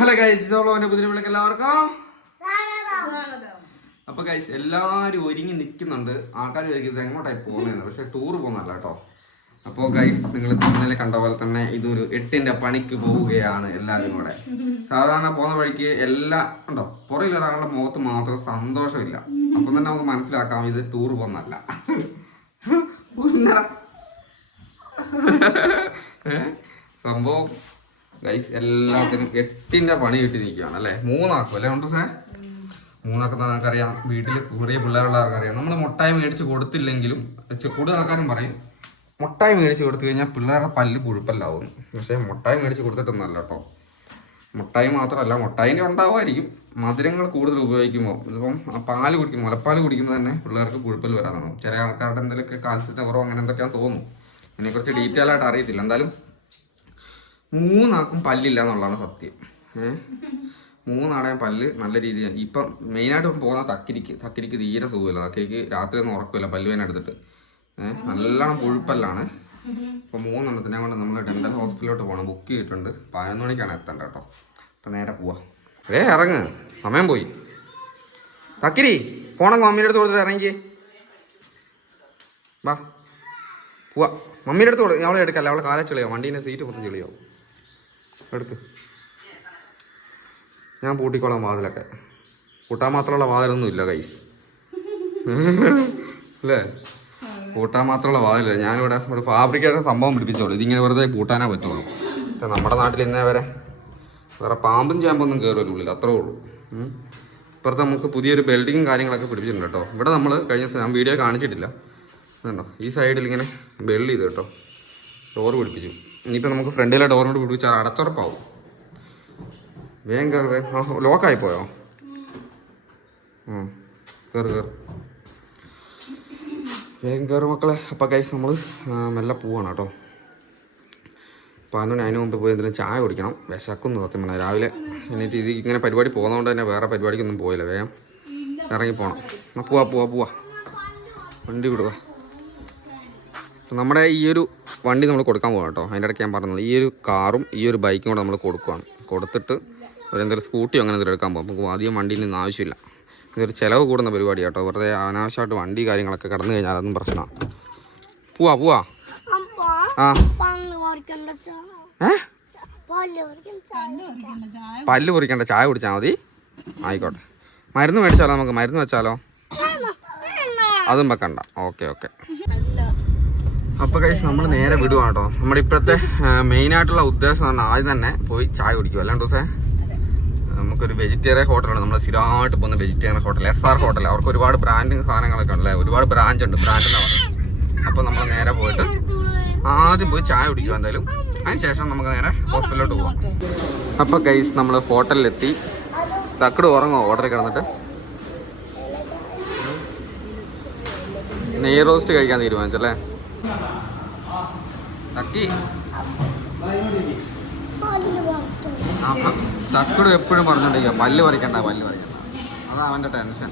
Hello guys, പുതിയ എല്ലാവർക്കും അപ്പൊ ഗൈസ് എല്ലാരും ഒരുങ്ങി നിൽക്കുന്നുണ്ട്. ആൾക്കാർ ചോദിക്കുന്നത് എങ്ങോട്ടായി പോകുന്നതെന്ന്. പക്ഷെ ടൂർ പോകുന്നല്ല കേട്ടോ. അപ്പോൾ ഗൈസ് നിങ്ങൾ തമ്മിൽ കണ്ട പോലെ തന്നെ ഇതൊരു 8ന്റെ പണിക്ക് പോവുകയാണ് എല്ലാവരും കൂടെ. സാധാരണ പോകുന്ന വഴിക്ക് എല്ലാം ഉണ്ടോ, പുറകിൽ ഒരാളുടെ മുഖത്ത് മാത്രം സന്തോഷമില്ല. അപ്പം തന്നെ നമുക്ക് മനസ്സിലാക്കാം ഇത് ടൂർ പോകുന്നല്ല. സംഭവം ഗൈസ് എല്ലാത്തിനും 8ന്റെ പണി കിട്ടി നിൽക്കുകയാണ് അല്ലേ. 3 അല്ലേ ഉണ്ട് സാർ. 3 നമുക്കറിയാം. വീട്ടിൽ കുറേ പിള്ളേരുള്ള ആൾക്കറിയാം. നമ്മൾ മുട്ടായി മേടിച്ച് കൊടുത്തില്ലെങ്കിലും കൂടുതൽ ആൾക്കാരും പറയും മുട്ടായി മേടിച്ച് കൊടുത്തു കഴിഞ്ഞാൽ പിള്ളേരുടെ പല്ല് കുഴപ്പമില്ലാവുന്നു. പക്ഷേ മുട്ടായി മേടിച്ച് കൊടുത്തിട്ടൊന്നുമല്ല കേട്ടോ. മുട്ടായി മാത്രമല്ല, മുട്ടായിൻ്റെ ഉണ്ടാവുമായിരിക്കും. മധുരങ്ങൾ കൂടുതൽ ഉപയോഗിക്കുമ്പോൾ ഇപ്പം പാല് കുടിക്കും, മുലപ്പാൽ കുടിക്കുമ്പോൾ തന്നെ പിള്ളേർക്ക് കുഴപ്പമില്ല വരാനാണ്. ചില ആൾക്കാരുടെ എന്തെങ്കിലുമൊക്കെ കാൽസ്യത്തിന് കുറവ് അങ്ങനെ എന്തൊക്കെയാണെന്ന് തോന്നുന്നു. അതിനെക്കുറിച്ച് ഡീറ്റെയിൽ ആയിട്ട് അറിയത്തില്ല. എന്തായാലും 3 പല്ലില്ല എന്നുള്ളതാണ് സത്യം. 3 പല്ല് നല്ല രീതിയിൽ ഇപ്പം മെയിനായിട്ട് പോകുന്ന തക്കിരിക്ക് തീരെ സുഖമില്ല. തക്കിരിക്ക് രാത്രി ഒന്നും ഉറക്കമില്ല പല്ല് വേന എടുത്തിട്ട്. നല്ലോണം പുഴുപ്പല്ലാണ്. അപ്പോൾ 3 കൊണ്ട് നമ്മൾ ഡെന്റൽ ഹോസ്പിറ്റലിലോട്ട് പോകണം. ബുക്ക് ചെയ്തിട്ടുണ്ട്. 11 മണിക്കാണ് എത്തേണ്ടത് കേട്ടോ. അപ്പം നേരെ പോവാം. ഇറങ്ങ്, സമയം പോയി. തക്കിരി പോണം, മമ്മീൻ്റെ അടുത്ത് കൊടുത്തിട്ട് ഇറങ്ങി വാ പോവാ. മമ്മീൻ്റെ അടുത്ത് കൊടുക്കും. അവളെ എടുക്കല്ല, അവളെ കാല ചെളിയാവും. വണ്ടീൻ്റെ സീറ്റ് മൊത്തം ചെളിയാവും. എടുക്ക്, ഞാൻ പൂട്ടിക്കോളാം വാതിലൊക്കെ. പൂട്ടാൻ മാത്രമുള്ള വാതിലൊന്നും ഇല്ല ഗൈസ് അല്ലേ. പൂട്ടാൻ മാത്രമുള്ള വാതിലില്ല. ഞാനിവിടെ ഒരു ഫാബ്രിക്കേഷൻ സംഭവം പിടിപ്പിച്ചോളൂ. ഇതിങ്ങനെ വെറുതെ പൂട്ടാനേ പറ്റുള്ളൂ. നമ്മുടെ നാട്ടിൽ ഇന്നേ വരെ വേറെ പാമ്പും ചാമ്പൊന്നും കയറുമല്ലോ ഉള്ളിൽ, അത്രേ ഉള്ളൂ. ഇപ്പുറത്ത് നമുക്ക് പുതിയൊരു ബിൽഡിങ്ങും കാര്യങ്ങളൊക്കെ പിടിപ്പിച്ചിട്ടുണ്ട് കേട്ടോ. ഇവിടെ നമ്മൾ കഴിഞ്ഞ ദിവസം ഞാൻ വീഡിയോ കാണിച്ചിട്ടില്ല കേട്ടോ. ഈ സൈഡിൽ ഇങ്ങനെ ബെൽഡ് ചെയ്ത് കേട്ടോ, ഡോറ് പിടിപ്പിച്ചു. ഇനിയിപ്പോൾ നമുക്ക് ഫ്രണ്ടിലെ ഡോറിനോട് പിടിപ്പിച്ചാൽ അടച്ചുറപ്പാവും. വേഗം കയറി. ലോക്കായി പോയോ? കയറി വേഗം കയറി മക്കളെ. അപ്പോൾ ഗൈസ് നമ്മൾ മെല്ലെ പോവാണ് കേട്ടോ. 11 അതിന് മുമ്പ് പോയി എന്തെങ്കിലും ചായ കുടിക്കണം. വിശക്കുന്നു സത്യം പറഞ്ഞാൽ. രാവിലെ എന്നിട്ട് ഇത് ഇങ്ങനെ പരിപാടി പോകുന്നതുകൊണ്ട് തന്നെ വേറെ പരിപാടിക്കൊന്നും പോയില്ല. വേഗം ഇറങ്ങി പോകണം. എന്നാൽ പോവാ വണ്ടി വിടുക. നമ്മുടെ ഈ ഒരു വണ്ടി നമ്മൾ കൊടുക്കാൻ പോകാം കേട്ടോ. അതിൻ്റെ ഇടയ്ക്ക് ഞാൻ പറഞ്ഞത് ഈ ഒരു കാറും ഈ ഒരു ബൈക്കും കൂടെ നമ്മൾ കൊടുക്കുകയാണ്. കൊടുത്തിട്ട് എന്തെങ്കിലും സ്കൂട്ടിയോ അങ്ങനെ എന്തെങ്കിലും എടുക്കാൻ പോകും. നമുക്ക് അധികം വണ്ടിയിൽ നിന്ന് ആവശ്യമില്ല. ഇതൊരു ചിലവ് കൂടുന്ന പരിപാടി കേട്ടോ. വെറുതെ അനാവശ്യമായിട്ട് വണ്ടി കാര്യങ്ങളൊക്കെ കടന്നു കഴിഞ്ഞാൽ അതൊന്നും പ്രശ്നമാണ്. പോവാ. പല്ല് പൊറിക്കണ്ട, ചായ കുടിച്ചാൽ മതി. ആയിക്കോട്ടെ. മരുന്ന് മേടിച്ചാലോ? നമുക്ക് മരുന്ന് വെച്ചാലോ? അതും വെക്കണ്ട. ഓക്കെ. അപ്പോൾ ഗൈസ് നമ്മൾ നേരെ വിടുവാണ് കേട്ടോ. നമ്മുടെ ഇപ്പോഴത്തെ മെയിനായിട്ടുള്ള ഉദ്ദേശം പറഞ്ഞാൽ ആദ്യം തന്നെ പോയി ചായ കുടിക്കും. അല്ലാണ്ട് ദിവസം നമുക്കൊരു വെജിറ്റേറിയൻ ഹോട്ടലാണ്. നമ്മൾ സ്ഥിരമായിട്ട് പോകുന്ന വെജിറ്റേറിയൻ ഹോട്ടൽ SR ഹോട്ടൽ. അവർക്ക് ഒരുപാട് ബ്രാൻഡിങ് സാധനങ്ങളൊക്കെ ഉണ്ടല്ലേ, ഒരുപാട് ബ്രാൻഡ് ഉണ്ട്. ബ്രാൻഡെന്ന് പറയും. അപ്പോൾ നമ്മൾ നേരെ പോയിട്ട് ആദ്യം പോയി ചായ കുടിക്കുക എന്തായാലും. അതിന് ശേഷം നമുക്ക് നേരെ ഹോസ്പിറ്റലിലോട്ട് പോകാം. അപ്പോൾ ഗൈസ് നമ്മൾ ഹോട്ടലിലെത്തി. തക്കട് ഉറങ്ങുമോ ഹോട്ടലിൽ കിടന്നിട്ട്? നെയ് റോസ്റ്റ് കഴിക്കാൻ തീരുമാനിച്ചല്ലേ തക്കി? തക്കട് എപ്പോഴും പറഞ്ഞോണ്ടിരിക്കുക പല്ല് പറിക്കണ്ട. അതാ അവൻ്റെ ടെൻഷൻ.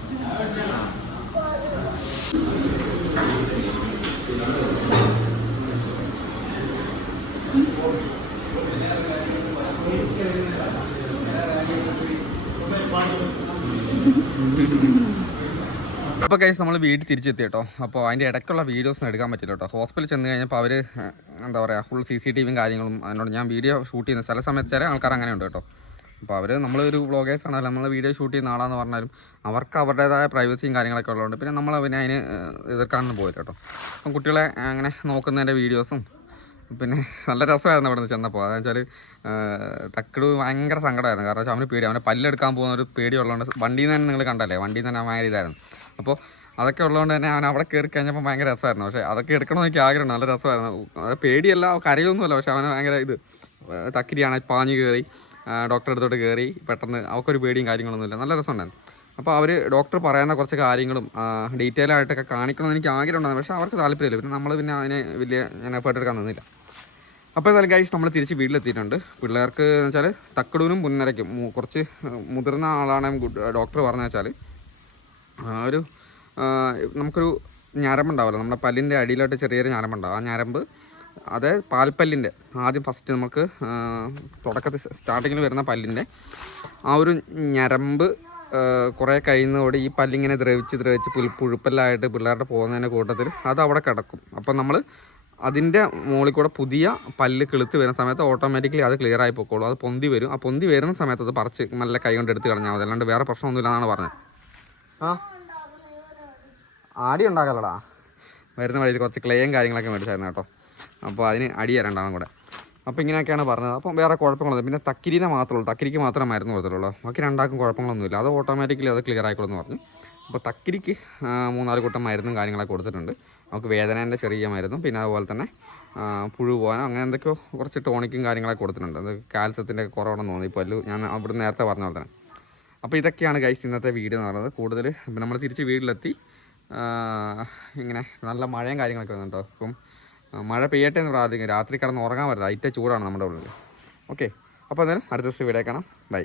അപ്പോൾ ഗൈസ് നമ്മൾ വീട്ടിൽ തിരിച്ചെത്തി കേട്ടോ. അപ്പോൾ അതിൻ്റെ ഇടയ്ക്കുള്ള വീഡിയോസൊന്നും എടുക്കാൻ പറ്റില്ല കേട്ടോ. ഹോസ്പിറ്റലിൽ ചെന്ന് കഴിഞ്ഞപ്പോൾ അവർ എന്താ പറയുക ഫുൾ CCTVയും കാര്യങ്ങളും. അതിനോട് ഞാൻ വീഡിയോ ഷൂട്ട് ചെയ്യുന്ന ചില സമയത്ത് ചില ആൾക്കാർ അങ്ങനെ ഉണ്ട് കേട്ടോ. അപ്പോൾ അവർ നമ്മളൊരു വ്ളോഗേഴ്സ് ആണല്ലോ, നമ്മൾ വീഡിയോ ഷൂട്ട് ചെയ്യുന്ന ആളാന്ന് പറഞ്ഞാലും അവർക്ക് അവരുടേതായ പ്രൈവസിയും കാര്യങ്ങളൊക്കെ ഉള്ളതുകൊണ്ട് പിന്നെ നമ്മൾ പിന്നെ അതിന് എതിർക്കാനൊന്നും പോയില്ല കേട്ടോ. അപ്പം കുട്ടികളെ അങ്ങനെ നോക്കുന്നതിൻ്റെ വീഡിയോസും പിന്നെ നല്ല രസമായിരുന്നു അവിടെ നിന്ന് ചെന്നപ്പോൾ. അതെന്ന് വെച്ചാൽ തക്കട് ഭയങ്കര സങ്കടമായിരുന്നു. കാരണം വെച്ചാൽ അവന് പേടി, അവനെ പല്ലെടുക്കാൻ പോകുന്ന ഒരു പേടിയുള്ളതുകൊണ്ട്. വണ്ടിയിൽ നിന്ന് തന്നെ നിങ്ങൾ കണ്ടല്ലേ, വണ്ടിയിൽ നിന്ന് തന്നെ ഭയങ്കര ഇതായിരുന്നു. അപ്പോൾ അതൊക്കെ ഉള്ളതുകൊണ്ട് തന്നെ അവൻ അവിടെ കയറി കഴിഞ്ഞപ്പോൾ ഭയങ്കര രസമായിരുന്നു. പക്ഷേ അതൊക്കെ എടുക്കണമെന്ന് എനിക്ക് ആഗ്രഹമുണ്ട്. നല്ല രസമായിരുന്നു. പേടിയല്ല, കരയൊന്നുമല്ല. പക്ഷെ അവന് ഭയങ്കര ഇത് തക്കിരിയാണ്. പാഞ്ഞ് കയറി ഡോക്ടറെ അടുത്തോട്ട് കയറി പെട്ടെന്ന്. അവൾക്കൊരു പേടിയും കാര്യങ്ങളൊന്നുമില്ല. നല്ല രസമുണ്ടായിരുന്നു. അപ്പോൾ അവർ ഡോക്ടർ പറയുന്ന കുറച്ച് കാര്യങ്ങളും ഡീറ്റെയിൽ ആയിട്ടൊക്കെ കാണിക്കണമെന്ന് എനിക്ക് ആഗ്രഹം ഉണ്ടായിരുന്നു. പക്ഷേ അവർക്ക് താല്പര്യമില്ല. പിന്നെ നമ്മൾ പിന്നെ അതിനെ വലിയ ഞാൻ എഫേർട്ട് എടുക്കാൻ നിന്നില്ല. അപ്പോൾ എന്തായാലും ഗൈസ് നമ്മൾ തിരിച്ച് വീട്ടിലെത്തിയിട്ടുണ്ട്. പിള്ളേർക്ക് എന്ന് വെച്ചാൽ തക്കടൂനും പുന്നരയ്ക്കും കുറച്ച് മുതിർന്ന ആളാണെങ്കിൽ ഡോക്ടർ പറഞ്ഞു വെച്ചാൽ ഒരു നമുക്കൊരു ഞരമ്പുണ്ടാവുമല്ലോ നമ്മുടെ പല്ലിൻ്റെ അടിയിലായിട്ട് ചെറിയൊരു ഞരമ്പുണ്ടാവും. ആ ഞരമ്പ് അതായത് പാൽപ്പല്ലിൻ്റെ ആദ്യം ഫസ്റ്റ് നമുക്ക് തുടക്കത്തിൽ സ്റ്റാർട്ടിങ്ങിൽ വരുന്ന പല്ലിൻ്റെ ആ ഒരു ഞരമ്പ് കുറേ കഴിയുന്നതോടെ ഈ പല്ലിങ്ങനെ ദ്രവിച്ച് പുഴുപ്പല്ലായിട്ട് പിള്ളേരുടെ പോകുന്നതിൻ്റെ കൂട്ടത്തിൽ അത് അവിടെ കിടക്കും. അപ്പം നമ്മൾ അതിൻ്റെ മുകളിൽ കൂടെ പുതിയ പല്ല് കിളുത്ത് വരുന്ന സമയത്ത് ഓട്ടോമാറ്റിക്കലി അത് ക്ലിയർ ആയി പൊക്കോളും. അത് പൊന്തി വരും. ആ പൊന്തി വരുന്ന സമയത്ത് അത് പറിച്ച് നല്ല കൈ കൊണ്ട് എടുത്ത് കളഞ്ഞാൽ മതി. അല്ലാണ്ട് വേറെ പ്രശ്നമൊന്നുമില്ല എന്നാണ് പറഞ്ഞത്. ആടി ഉണ്ടാക്കല്ലടാ. വരുന്ന വഴിയിൽ കുറച്ച് ക്ലേയും കാര്യങ്ങളൊക്കെ മേടിച്ചായിരുന്നു കേട്ടോ. അപ്പോൾ അതിന് അടി തരണ്ടാവും കൂടെ. അപ്പോൾ ഇങ്ങനെയൊക്കെയാണ് പറഞ്ഞത്. അപ്പം വേറെ കുഴപ്പങ്ങളൊന്നും. പിന്നെ തക്കിരിനെ മാത്രമേ ഉള്ളൂ, തക്കിരിക്ക് മാത്രമേ മരുന്ന് കൊടുത്തുള്ളൂ. ബാക്കി രണ്ടാൾക്കും കുഴപ്പങ്ങളൊന്നുമില്ല. അത് ഓട്ടോമാറ്റിക്കലി അത് ക്ലിയർ ആയിക്കോളൂ എന്ന് പറഞ്ഞു. അപ്പോൾ തക്കിരിക്ക് 3-4 കൂട്ടം മരുന്നും കാര്യങ്ങളൊക്കെ കൊടുത്തിട്ടുണ്ട്. നമുക്ക് വേദനേൻ്റെ ചെറിയ മരുന്നും പിന്നെ അതുപോലെ തന്നെ പുഴു പോകാനോ അങ്ങനെ എന്തൊക്കെയോ കുറച്ച് ടോണിക്കും കാര്യങ്ങളൊക്കെ കൊടുത്തിട്ടുണ്ട്. അത് കാൽസ്യത്തിൻ്റെ കുറവുണ്ടെന്ന് തോന്നി. ഇപ്പോൾ ഞാൻ അവിടെ നേരത്തെ പറഞ്ഞ പോലെ തന്നെ. അപ്പോൾ ഇതൊക്കെയാണ് ഗൈസ് ഇന്നത്തെ വീഡിയോ എന്ന് പറയുന്നത്. കൂടുതൽ നമ്മൾ തിരിച്ച് വീട്ടിലെത്തി ഇങ്ങനെ നല്ല മഴയും കാര്യങ്ങളൊക്കെ വന്നിട്ടോ. അപ്പം മഴ പെയ്യട്ടെ എന്ന് പ്രാർത്ഥിക്കും. രാത്രി കിടന്ന് ഉറങ്ങാൻ പറ്റില്ല. അതിൻ്റെ ചൂടാണ് നമ്മുടെ ഉള്ളിൽ. ഓക്കെ, അപ്പോൾ എന്തായാലും അടുത്ത ദിവസം വീഡിയോ കാണാം. ബൈ.